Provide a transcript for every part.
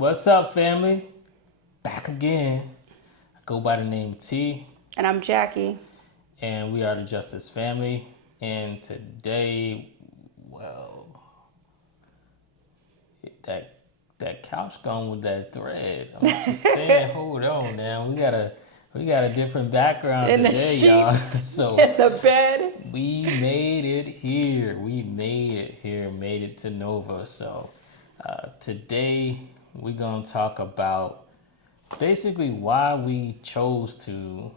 What's up, family? Back again. I go by the name T, And I'm Jackie. and we are the Justice Family. And today, well, that couch gone with that thread. I'm just saying, hold on now. We got a different background In the today, y'all. sheets, So in the bed. we made it here. Made it to Nova. So today we're gonna talk about basically why we chose to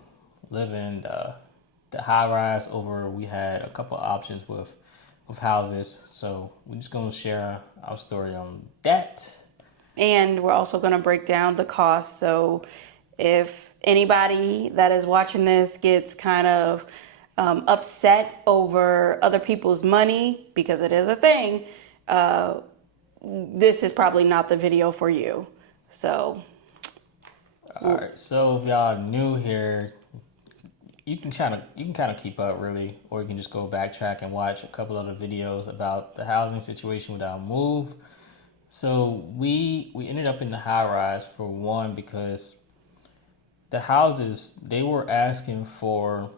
live in the high rise over we had a couple of options with houses. So we're just gonna share our story on that. And we're also going to break down the cost. So if anybody that is watching this gets kind of upset over other people's money, because it is a thing, this is probably not the video for you. So. All right. So if y'all new here, you can kind of keep up really, or you can just go backtrack and watch a couple other videos about the housing situation with our move. So we ended up in the high rise for one because the houses they were asking for,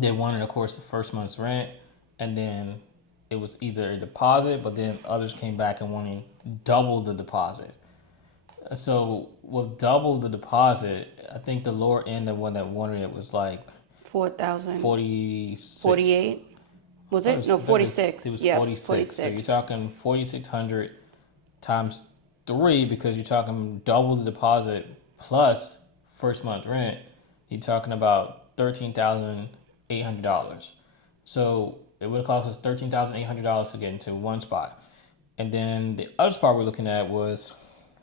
they wanted of course the first month's rent, and then it was either a deposit, but then others came back and wanting double the deposit. So with double the deposit, I think the lower end of one that wanted it was like 4,000. 46. 48. Was it? No, 46. It was Yeah, 46. So you're talking 4,600 times 3 because you're talking double the deposit plus first month rent. You're talking about $13,800. So it would have cost us $13,800 to get into one spot. And then the other spot we're looking at was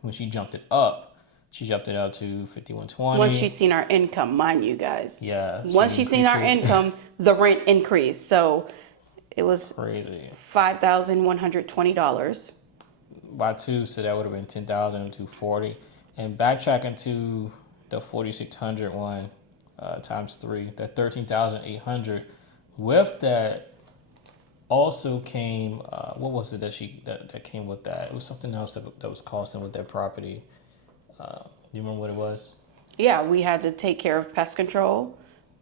when she jumped it up. She jumped it up to 5,120. Once she's seen our income, mind you guys. Yeah. Once she's seen our income, the rent increased. So it was crazy. $5,120. By 2, so that would have been 10,240. And backtracking to the 4,600 one times 3, that 13,800. With that also came what was it that came with that? It was something else that was costing with that property. Do you remember what it was? Yeah, we had to take care of pest control.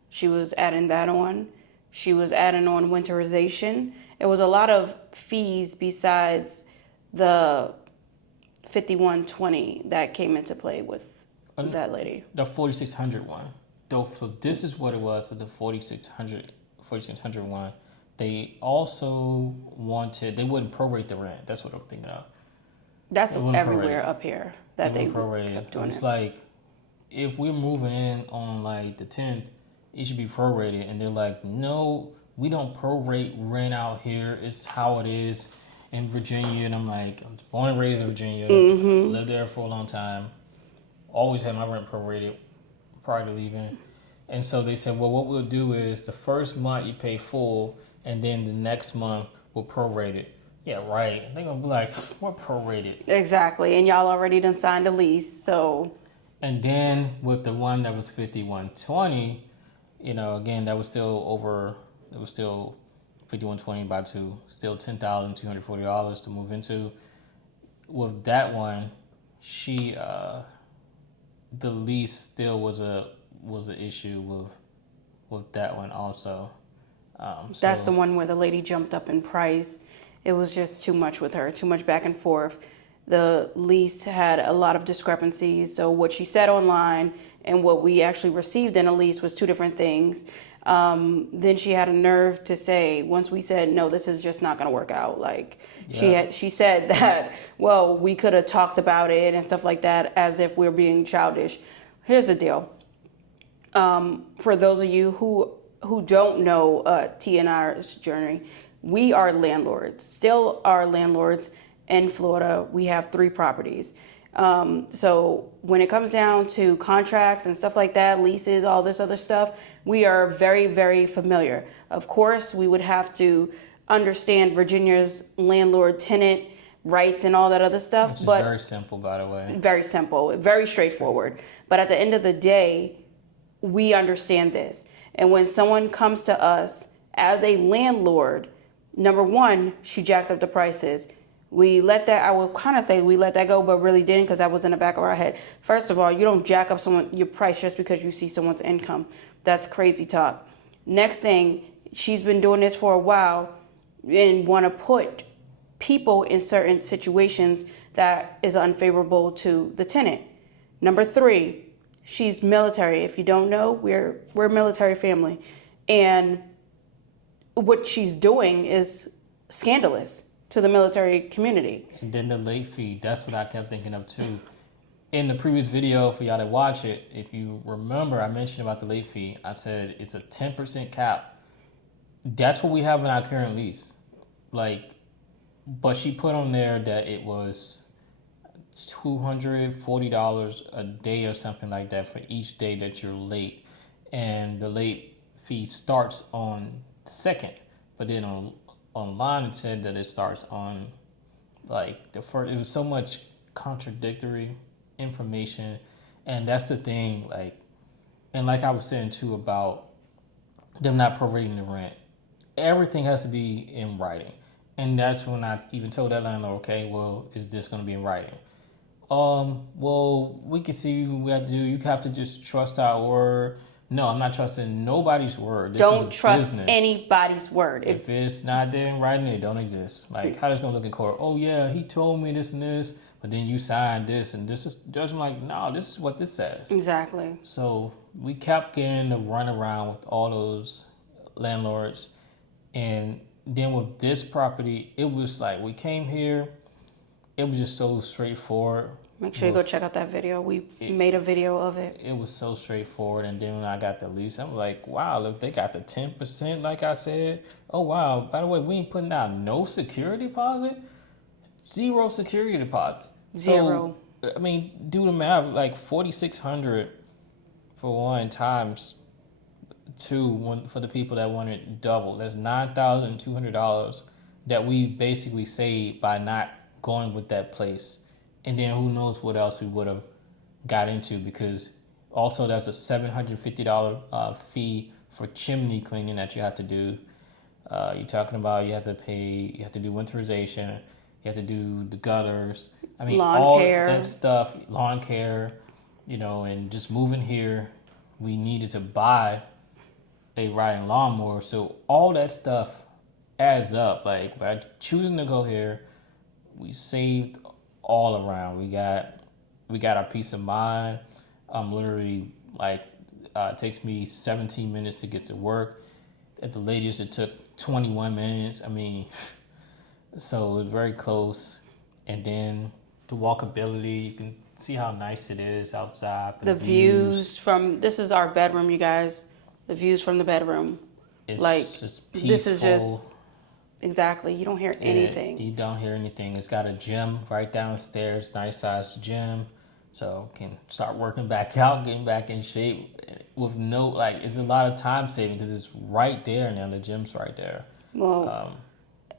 She was adding that on. She was adding on winterization. It was a lot of fees besides the 5,120 that came into play with that lady. The 4,600 one. So this is what it was with the 4,600 one. They also wanted, they wouldn't prorate the rent. That's what I'm thinking of. That's everywhere up here that they kept doing. It's like, if we're moving in on like the 10th, it should be prorated. And they're like, no, we don't prorate rent out here. It's how it is in Virginia. And I'm like, I'm born and raised in Virginia. Mm-hmm. Lived there for a long time. Always had my rent prorated prior to leaving. And so they said, well, what we'll do is the first month you pay full, and then the next month we'll prorate it. Yeah, right. They're going to be like, we're prorated. Exactly. And y'all already done signed a lease, so. And then with the one that was 5,120, again, that was still 5,120 by 2, still $10,240 to move into. With that one, she, the lease still was an issue with that one also. That's the one where the lady jumped up in price. It was just too much with her, too much back and forth. The lease had a lot of discrepancies. So what she said online and what we actually received in a lease was two different things. Then she had a nerve to say, once we said, no, this is just not going to work out. Like she said that, well, we could have talked about it and stuff like that as if we're being childish. Here's the deal. For those of you who don't know T and I's journey, we are landlords, still are landlords in Florida. We have 3 properties. So when it comes down to contracts and stuff like that, leases, all this other stuff, we are very, very familiar. Of course, we would have to understand Virginia's landlord-tenant rights and all that other stuff. Which is very simple, by the way. Very simple, very straightforward. But at the end of the day, we understand this. And when someone comes to us as a landlord, number one, she jacked up the prices. We let that, I would kind of say we let that go, but really didn't, because that was in the back of our head. First of all, you don't jack up your price just because you see someone's income. That's crazy talk. Next thing, she's been doing this for a while and want to put people in certain situations that is unfavorable to the tenant. Number 3, she's military. If you don't know, we're a military family. And what she's doing is scandalous to the military community. And then the late fee, that's what I kept thinking of too. In the previous video, for y'all to watch it, if you remember, I mentioned about the late fee. I said it's a 10% cap. That's what we have in our current lease. But she put on there that it was $240 a day or something like that for each day that you're late. And the late fee starts on 2nd. But then online it said that it starts on the first. It was so much contradictory information, and that's the thing. And like I was saying too about them not prorating the rent, everything has to be in writing. And that's when I even told that landlord, okay, well, is this going to be in writing? Well, we can see what we have to do. You have to just trust our word. No, I'm not trusting nobody's word. Don't trust anybody's word. If it's not there in writing, it don't exist. How is it going to look in court? Oh, yeah, he told me this and this, but then you signed this and this is judgment. No, this is what this says. Exactly. So we kept getting the runaround with all those landlords. And then with this property, it was we came here, it was just so straightforward. Make sure you go check out that video. We made a video of it. It was so straightforward. And then when I got the lease, I'm like, wow, look, they got the 10%, like I said. Oh, wow. By the way, we ain't putting out no security deposit. 0 security deposit. 0. So, I mean, do the math, $4,600 for one times 2 for the people that wanted double. That's $9,200 that we basically saved by not going with that place. And then who knows what else we would have got into, because also there's a $750 fee for chimney cleaning that you have to do. You're talking about you have to do winterization, you have to do the gutters. I mean, all that stuff, lawn care, and just moving here, we needed to buy a riding lawnmower. So all that stuff adds up. By choosing to go here, we saved all around. We got our peace of mind. Literally, it takes me 17 minutes to get to work. At the latest, it took 21 minutes. I mean, so it was very close. And then the walkability, you can see how nice it is outside. The views from, this is our bedroom, you guys. The views from the bedroom. It's just peaceful. This is just, exactly. You don't hear anything. You don't hear anything. It's got a gym right downstairs, nice sized gym. So can start working back out, getting back in shape with it's a lot of time saving because it's right there now. The gym's right there. Well,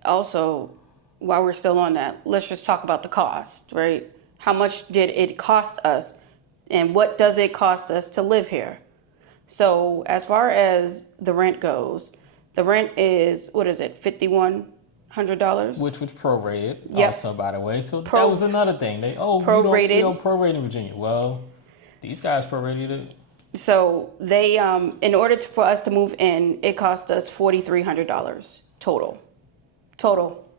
also, while we're still on that, let's just talk about the cost, right? How much did it cost us, and what does it cost us to live here? So as far as the rent goes, the rent is, what is it, $5,100? Which was prorated, yep. Also, by the way. So that was another thing. We don't prorate in Virginia. Well, these guys prorated it. So they, in order for us to move in, it cost us $4,300 total.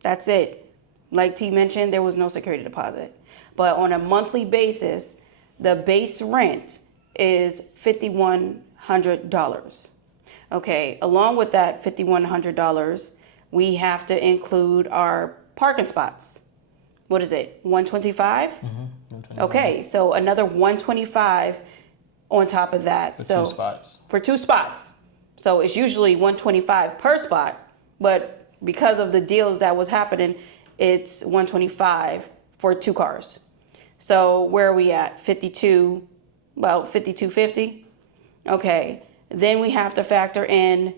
That's it. Like T mentioned, there was no security deposit. But on a monthly basis, the base rent is $5,100. Okay, along with that $5,100, we have to include our parking spots. What is it, 125? Mm-hmm. 125. Okay, so another 125 on top of that. For 2 spots. For 2 spots. So it's usually 125 per spot, but because of the deals that was happening, it's 125 for 2 cars. So where are we at? 52, about 52.50. Okay. Then we have to factor in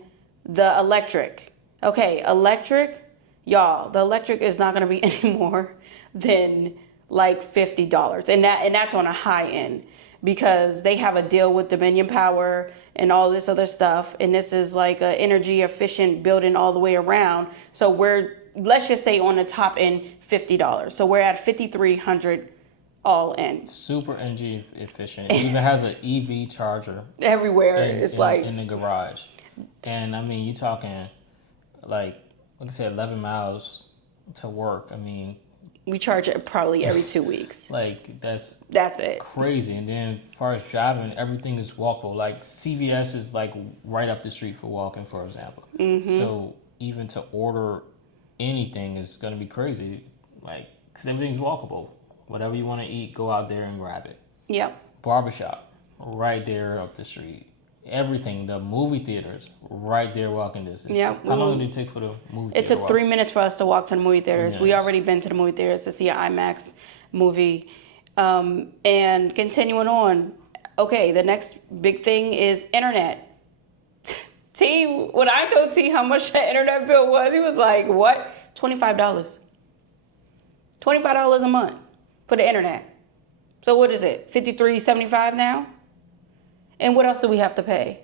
the electric. Okay, y'all, the electric is not going to be any more than $50. And that's on a high end, because they have a deal with Dominion Power and all this other stuff. And this is like an energy efficient building all the way around. So let's just say on the top end, $50. So we're at $5,300 all in. Super energy efficient. It even has an EV charger Everywhere. in the garage. And I mean, you're talking like I said, 11 miles to work. I mean, we charge it probably every 2 weeks. Like that's it. Crazy. And then as far as driving, everything is walkable. Like CVS is like right up the street for walking, for example. Mm-hmm. So even to order anything is going to be crazy, like because everything's walkable. Whatever you want to eat, go out there and grab it. Yep. Barbershop, right there up the street. Everything, the movie theaters, right there walking distance. Yeah. How long did it take for the movie theater? It took 3 minutes for us to walk to the movie theaters. Yes. We already been to the movie theaters to see an IMAX movie. And continuing on, okay, the next big thing is internet. T, when I told T how much that internet bill was, he was like, what? $25. $25 a month for the internet. So what is it? $53.75 now? And what else do we have to pay?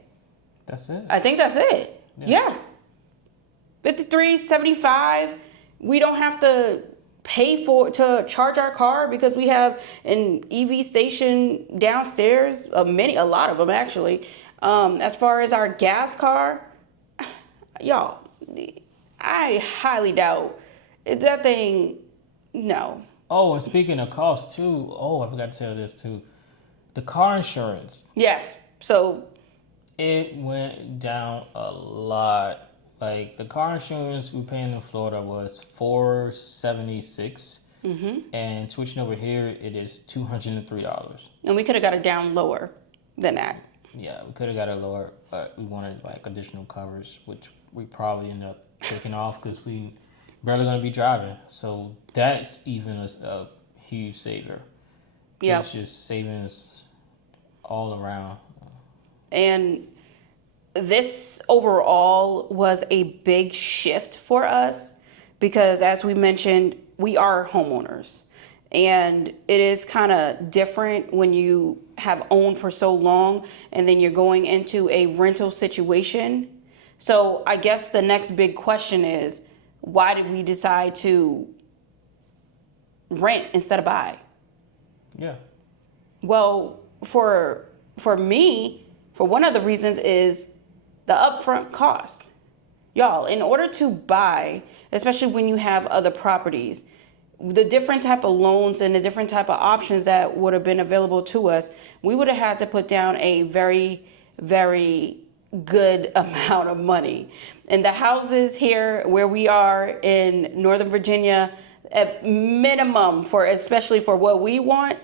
That's it. I think that's it. Yeah. $53.75. We don't have to pay to charge our car because we have an EV station downstairs. A lot of them actually. As far as our gas car, y'all, I highly doubt that thing. No. Oh, and speaking of cost too. Oh, I forgot to tell this too. The car insurance. Yes. So it went down a lot. Like the car insurance we paying in Florida was $476, and switching over here it is $203. And we could have got it down lower than that. Yeah, we could have got it lower, but we wanted like additional covers, which we probably end up taking off because we barely gonna be driving. So that's even a huge saver. Yeah, it's just savings all around. And this overall was a big shift for us because, as we mentioned, we are homeowners. And it is kind of different when you have owned for so long and then you're going into a rental situation. So I guess the next big question is, why did we decide to rent instead of buy? Yeah. Well, for me, for one of the reasons is the upfront cost. Y'all, in order to buy, especially when you have other properties, the different type of loans and the different type of options that would have been available to us, we would have had to put down a very, very good amount of money. And the houses here where we are in Northern Virginia, at minimum especially for what we want,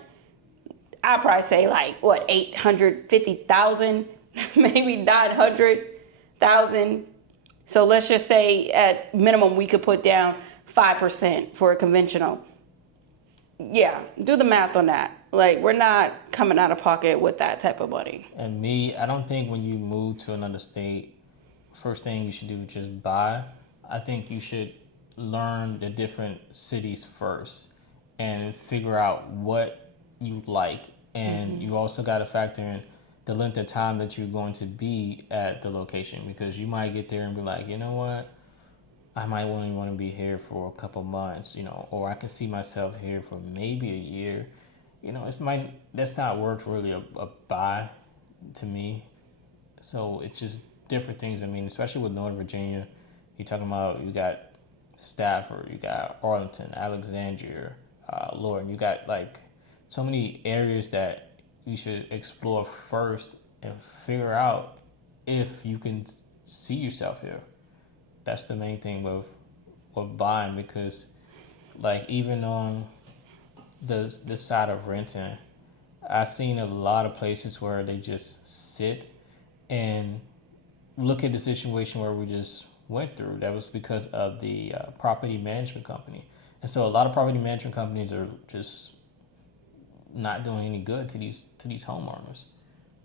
I'd probably say like, what, 850,000, maybe 900,000. So let's just say at minimum we could put down 5% for a conventional. Yeah, do the math on that. Like, we're not coming out of pocket with that type of money. And I don't think when you move to another state, first thing you should do is just buy. I think you should learn the different cities first and figure out what you like. And you also got to factor in the length of time that you're going to be at the location, because you might get there and be like, you know what, I might only want to be here for a couple months, or I can see myself here for maybe a year. That's not worth really a buy to me. So it's just different things. I mean, especially with Northern Virginia, you're talking about, you got Stafford, you got Arlington, Alexandria, Lorton. You got like so many areas that you should explore first and figure out if you can see yourself here. That's the main thing with buying, because like even on this side of renting, I've seen a lot of places where they just sit and look at the situation where we just went through. That was because of the property management company. And so a lot of property management companies are just not doing any good to these homeowners.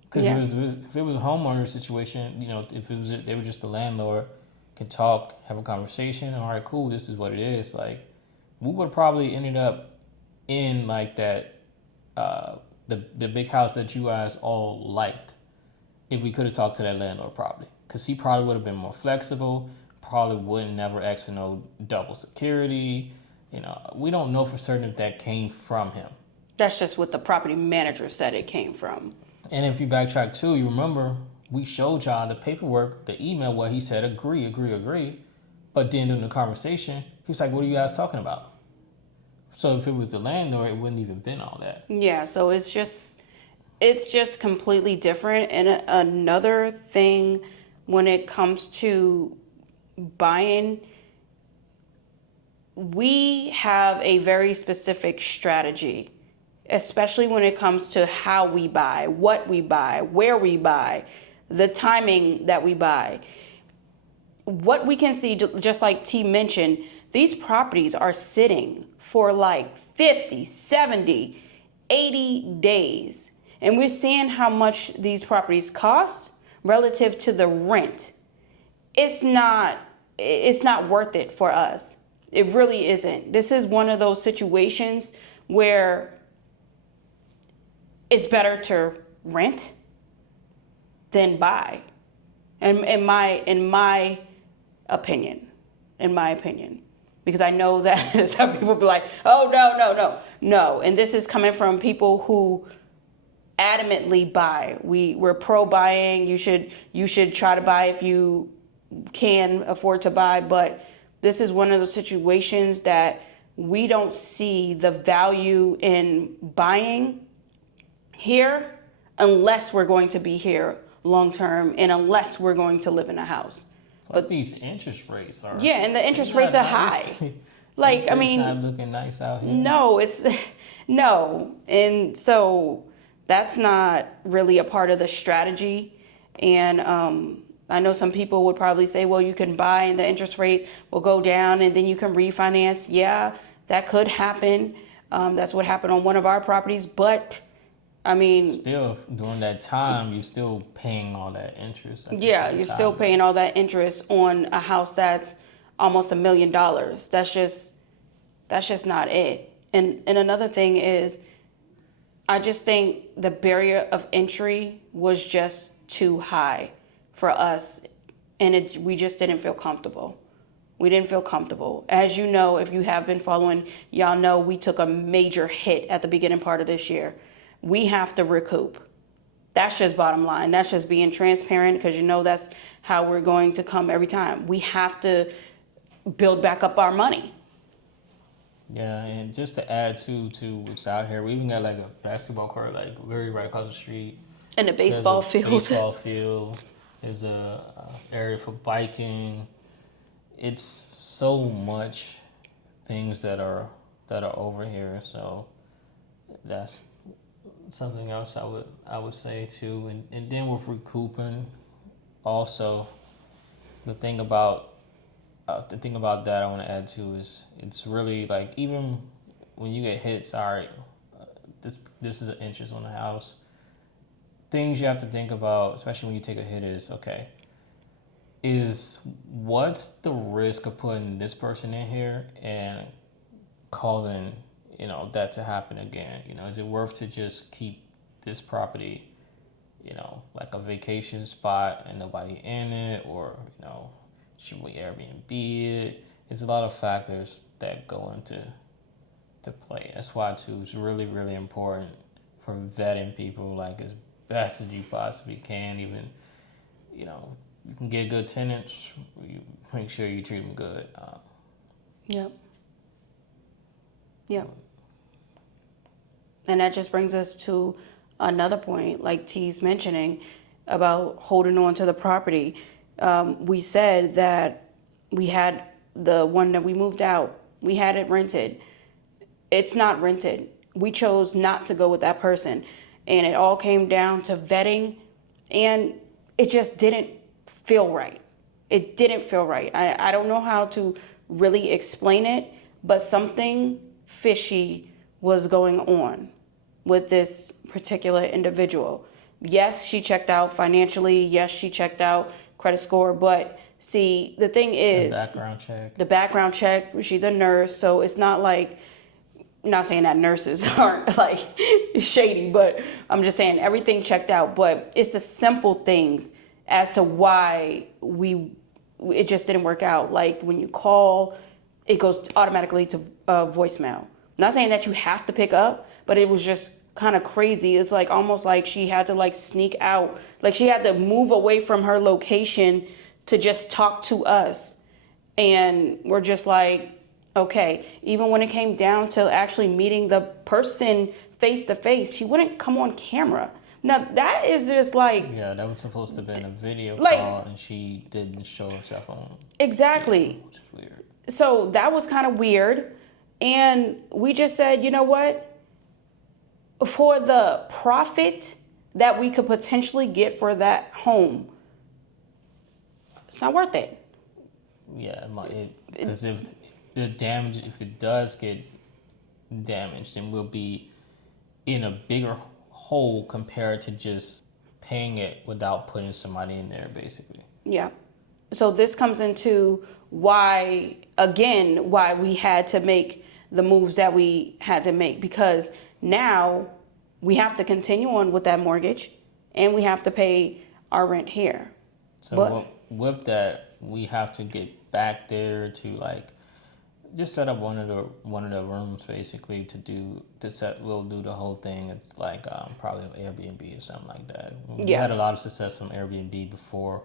Because if it was a homeowner situation, if they were just a landlord, can talk, have a conversation, all right, cool, this is what it is. Like, we would have probably ended up in like that, the the big house that you guys all liked, if we could have talked to that landlord probably, because he probably would have been more flexible, probably wouldn't never ask for no double security. We don't know for certain if that came from him. That's just what the property manager said it came from. And if you backtrack too, you remember we showed y'all the paperwork, the email where he said agree. But then in the conversation, he was like, what are you guys talking about? So if it was the landlord, it wouldn't even been all that. Yeah, so it's just completely different. And another thing when it comes to buying, we have a very specific strategy, especially when it comes to how we buy, what we buy, where we buy, the timing that we buy. What we can see, just like T mentioned, these properties are sitting for like 50, 70, 80 days. And we're seeing how much these properties cost relative to the rent. It's not worth it for us. It really isn't. This is one of those situations where it's better to rent than buy. In my opinion. Because I know that some people be like, oh, no. And this is coming from people who adamantly buy. We're pro buying. You should try to buy if you can afford to buy. But this is one of those situations that we don't see the value in buying here unless we're going to be here long term and unless we're going to live in a house. But these interest rates are... Yeah, and the interest rates are high. Like, I mean... It's not looking nice out here. No. And so that's not really a part of the strategy. And I know some people would probably say, well, you can buy and the interest rate will go down and then you can refinance. Yeah, that could happen. That's what happened on one of our properties. But I mean, still during that time, you're still paying all that interest. Yeah, you're still paying all that interest on a house that's almost $1 million. That's just not it. And another thing is, I just think the barrier of entry was just too high for us, and we just didn't feel comfortable. We didn't feel comfortable. As you know, if you have been following, y'all know we took a major hit at the beginning part of this year. We have to recoup. That's just bottom line. That's just being transparent, because that's how we're going to come every time. We have to build back up our money. Yeah, and just to add to what's out here, we even got like a basketball court like literally right across the street. And a baseball field. There's a area for biking. It's so much things that are over here. So that's something else I would say too. And then with recouping, also the thing about that I want to add to is it's really like, even when you get hits, all right, this is an interest on the house. Things you have to think about, especially when you take a hit, is what's the risk of putting this person in here and causing that to happen again? Is it worth to just keep this property like a vacation spot and nobody in it, or should we Airbnb it? There's a lot of factors that go into play. That's why too it's really, really important for vetting people like as best as you possibly can. Even you can get good tenants. You make sure you treat them good. Yep. And that just brings us to another point, like T's mentioning, about holding on to the property. We said that we had the one that we moved out, we had it rented. It's not rented. We chose not to go with that person. And it all came down to vetting, and it just didn't feel right. It didn't feel right. I don't know how to really explain it, but something fishy was going on with this particular individual. Yes, she checked out financially. Yes, she checked out credit score. But see, the thing is, the background check. She's a nurse, so it's not like not saying that nurses aren't like shady, but I'm just saying everything checked out. But it's the simple things as to why it just didn't work out. Like when you call, it goes automatically to voicemail. Not saying that you have to pick up, but it was just kind of crazy. It's like almost like she had to like sneak out. Like she had to move away from her location to just talk to us. And we're just like, okay, even when it came down to actually meeting the person face to face, she wouldn't come on camera. Now that is just like, yeah, that was supposed to have been a video like, call, and she didn't show herself on. Exactly. Which is weird. So that was kind of weird, and we just said, you know what? For the profit that we could potentially get for that home, it's not worth it. Yeah, because if it does get damaged, then we'll be in a bigger hole compared to just paying it without putting somebody in there, basically. Yeah. So this comes into why we had to make the moves that we had to make, because now we have to continue on with that mortgage and we have to pay our rent here. So with that, we have to get back there to like just set up one of the rooms basically we'll do the whole thing. It's like probably an Airbnb or something like that. We had a lot of success on Airbnb before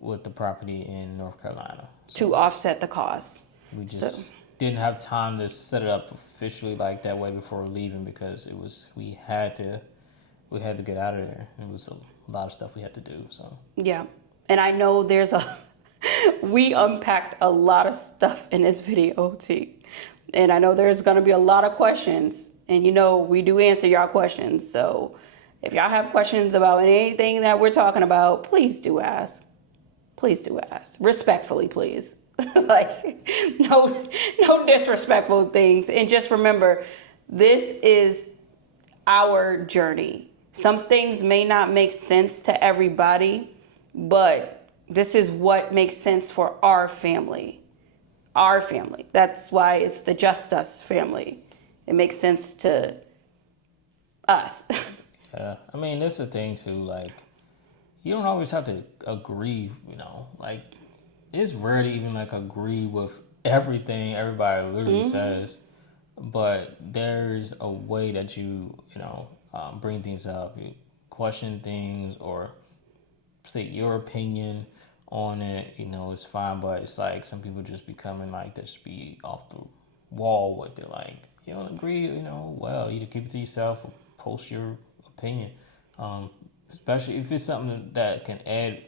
with the property in North Carolina. So to offset the costs. We just didn't have time to set it up officially like that way before leaving, because we had to get out of there. It was a lot of stuff we had to do. So yeah, and I know we unpacked a lot of stuff in this video, T. And I know there's going to be a lot of questions. And, we do answer y'all questions. So if y'all have questions about anything that we're talking about, please do ask. Please do ask. Respectfully, please. Like, no disrespectful things. And just remember, this is our journey. Some things may not make sense to everybody, but this is what makes sense for our family. Our family. That's why it's the Just Us family. It makes sense to us. Yeah. I mean, that's the thing, too. Like, you don't always have to agree, Like, it's rare to even, like, agree with everything everybody literally says. But there's a way that you bring things up. You question things or state your opinion on it, it's fine, but it's like some people just be coming like this, be off the wall with it. Like, you don't agree, well, either keep it to yourself or post your opinion. Especially if it's something that can add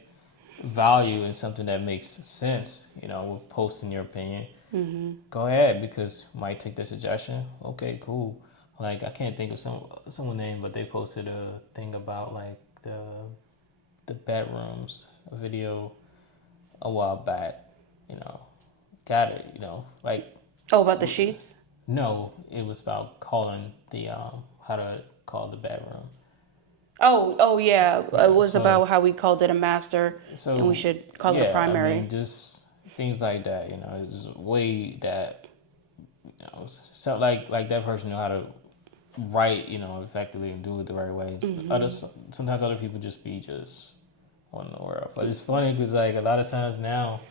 value and something that makes sense, with posting your opinion. Mm-hmm. Go ahead, because might take the suggestion. Okay, cool. Like, I can't think of someone's name, but they posted a thing about like the bedrooms, a video a while back, got it, like. Oh, about the sheets? No, it was about calling how to call the bedroom. Oh yeah, it was about how we called it a master, and we should call it a primary. I mean, just things like that, it's a way that, so like that person know how to write, effectively and do it the right way. Mm-hmm. Sometimes other people just on the world. But it's funny because like a lot of times now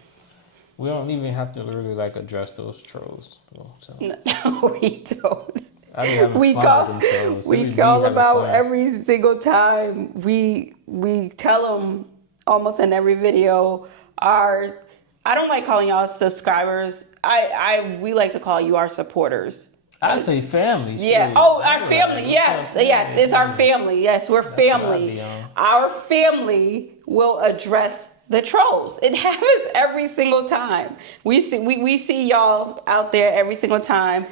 we don't even have to really like address those trolls. So. No, we don't. I be having fun with them trolls. We call about every single time. We tell them almost in every video. I don't like calling y'all subscribers. We like to call you our supporters. I say family. Yeah. Oh, our family. Yes. It's our family. Yes, we're family. Our family will address the trolls. It happens every single time. We see y'all out there every single time.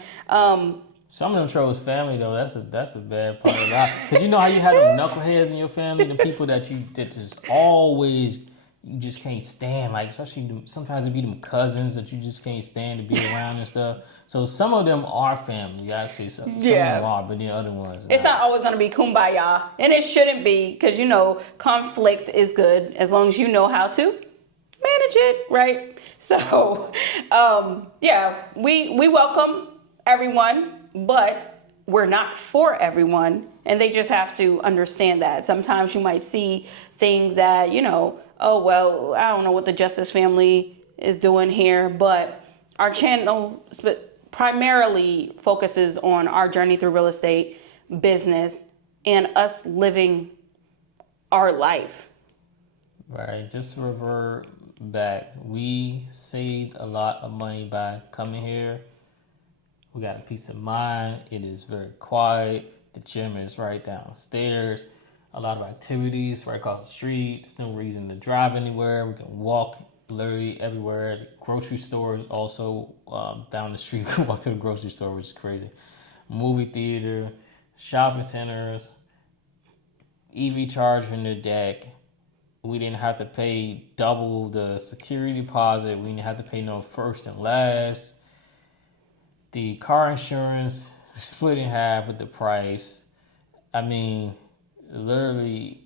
Some of them trolls family though. That's a bad part of that. Because you know how you have them knuckleheads in your family, the people that just always. You just can't stand, like, especially sometimes it be them cousins that you just can't stand to be around and stuff. So some of them are family. You gotta see some of them are, but the other ones it's not always gonna be kumbaya, and it shouldn't be, because conflict is good as long as you know how to manage it, right? So we welcome everyone. but we're not for everyone, and they just have to understand that. Sometimes you might see things that, oh, well, I don't know what the Justice family is doing here, but our channel primarily focuses on our journey through real estate, business, and us living our life. Right, just to revert back, we saved a lot of money by coming here. We got a peace of mind. It is very quiet. The gym is right downstairs. A lot of activities right across the street. There's no reason to drive anywhere. We can walk literally everywhere. The grocery store is also down the street. We can walk to the grocery store, which is crazy. Movie theater, shopping centers, EV charger in the deck. We didn't have to pay double the security deposit. We didn't have to pay no first and last. The car insurance split in half with the price. I mean, literally,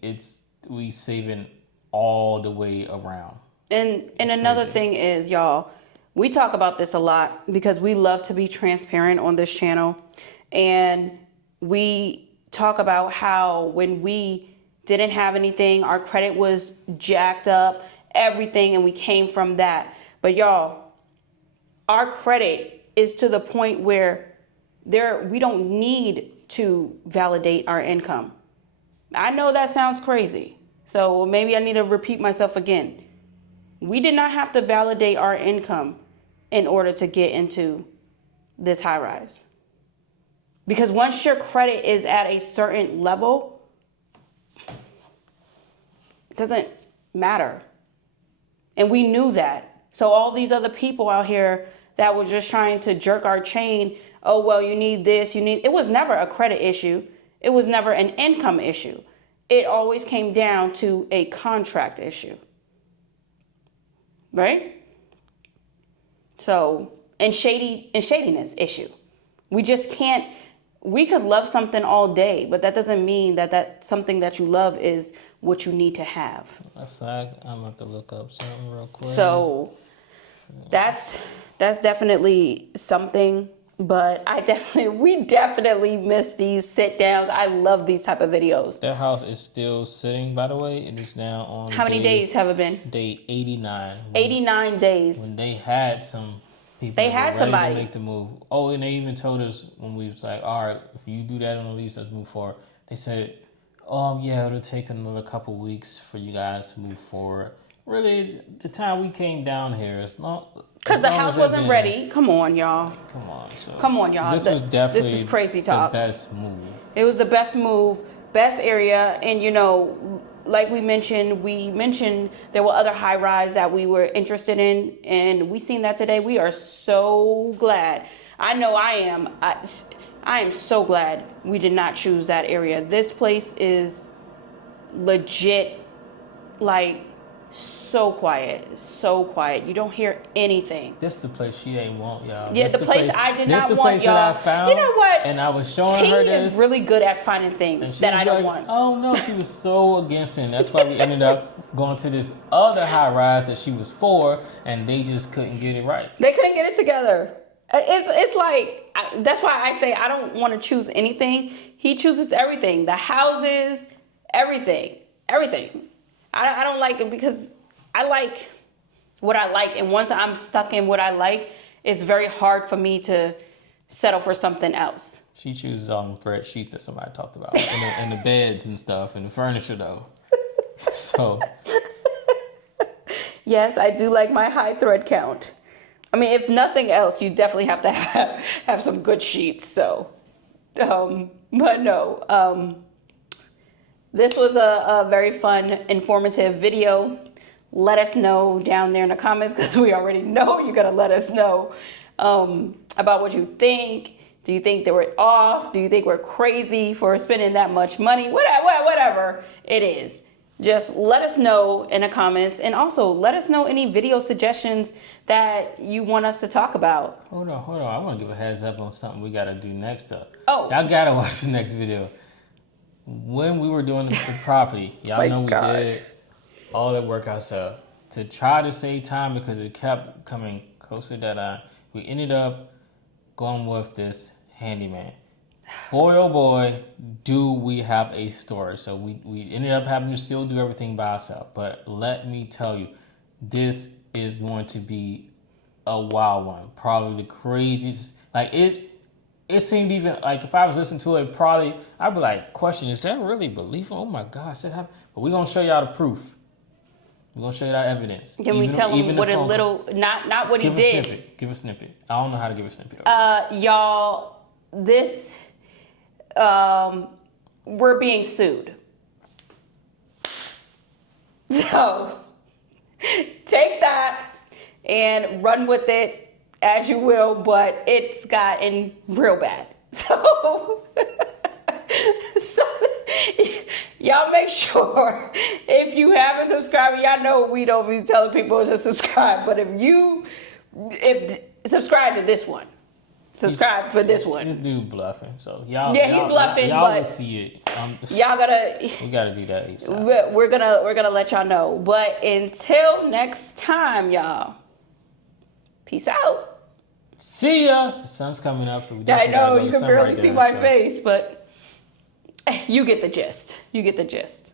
we saving all the way around. And another thing is, y'all, we talk about this a lot because we love to be transparent on this channel. And we talk about how when we didn't have anything, our credit was jacked up, everything, and we came from that. But y'all, our credit is to the point where we don't need to validate our income. I know that sounds crazy, so maybe I need to repeat myself again. We did not have to validate our income in order to get into this high rise. Because once your credit is at a certain level, it doesn't matter. And we knew that. So all these other people out here that were just trying to jerk our chain, oh, well, you need this, it was never a credit issue. It was never an income issue. It always came down to a contract issue. Right? So, and shadiness issue. We just can't, we could love something all day, but that doesn't mean that something that you love is what you need to have. In fact, I'm about to look up something real quick. So that's definitely something, but we definitely miss these sit downs. I love these type of videos. That house is still sitting, by the way. It is now on How many days have it been? Day 89. 89 days. When they had some people They had ready somebody to make the move. Oh, and they even told us when we was like, all right, if you do that on the lease, let's move forward. They said, yeah, it'll take another couple weeks for you guys to move forward. Really, the time we came down here, it's not... Because the house wasn't ready. Come on, y'all. Come on, y'all. This was definitely this is crazy talk. The best move. It was the best move, best area. And, like we mentioned there were other high rise that we were interested in. And we seen that today. We are so glad. I know I am. I am so glad we did not choose that area. This place is legit, like, so quiet. You don't hear anything. This the place she ain't want, y'all. Yeah, this the place I did not want, y'all. This the place that I found. You know what? And I was showing T her this. is really good at finding things that I don't want. Oh no, she was so against it. That's why we ended up going to this other high rise that she was for, and they just couldn't get it right. They couldn't get it together. It's like, that's why I say I don't want to choose anything. He chooses everything. The houses, everything. I don't like it because I like what I like. And once I'm stuck in what I like, it's very hard for me to settle for something else. She chooses on thread sheets that somebody talked about. And the beds and stuff and the furniture though. So. Yes, I do like my high thread count. I mean, if nothing else, you definitely have to have some good sheets. So, but no, this was a very fun, informative video. Let us know down there in the comments because we already know you're going to let us know about what you think. Do you think they were off? Do you think we're crazy for spending that much money? Whatever it is. Just let us know in the comments. And also let us know any video suggestions that you want us to talk about. Hold on. I want to give a heads up on something we got to do next up. Oh. Y'all got to watch the next video. When we were doing the property, y'all know we did all that work ourselves to try to save time because it kept coming closer to that. We ended up going with this handyman. Boy, oh boy, do we have a story. So we ended up having to still do everything by ourselves. But let me tell you, this is going to be a wild one. Probably the craziest. Like it seemed even like if I was listening to it, probably I'd be like, question, is that really believable? Oh my gosh, that happened. But we're gonna show y'all the proof. We're gonna show you that evidence. Can we tell him what a little, not what he did? Give a snippet. I don't know how to give a snippet. Y'all, this, we're being sued. So, take that and run with it as you will, but it's gotten real bad. So, y'all make sure if you haven't subscribed, y'all know we don't be telling people to subscribe, but if subscribe to this one. Subscribe for this one. This dude bluffing, so y'all. Yeah, he bluffing, y'all but will see it. Y'all gotta. We gotta do that ASAP. We're gonna let y'all know. But until next time, y'all. Peace out. See ya. The sun's coming up, so we I definitely gotta know go you to can barely right see there, my so. face, but you get the gist. You get the gist.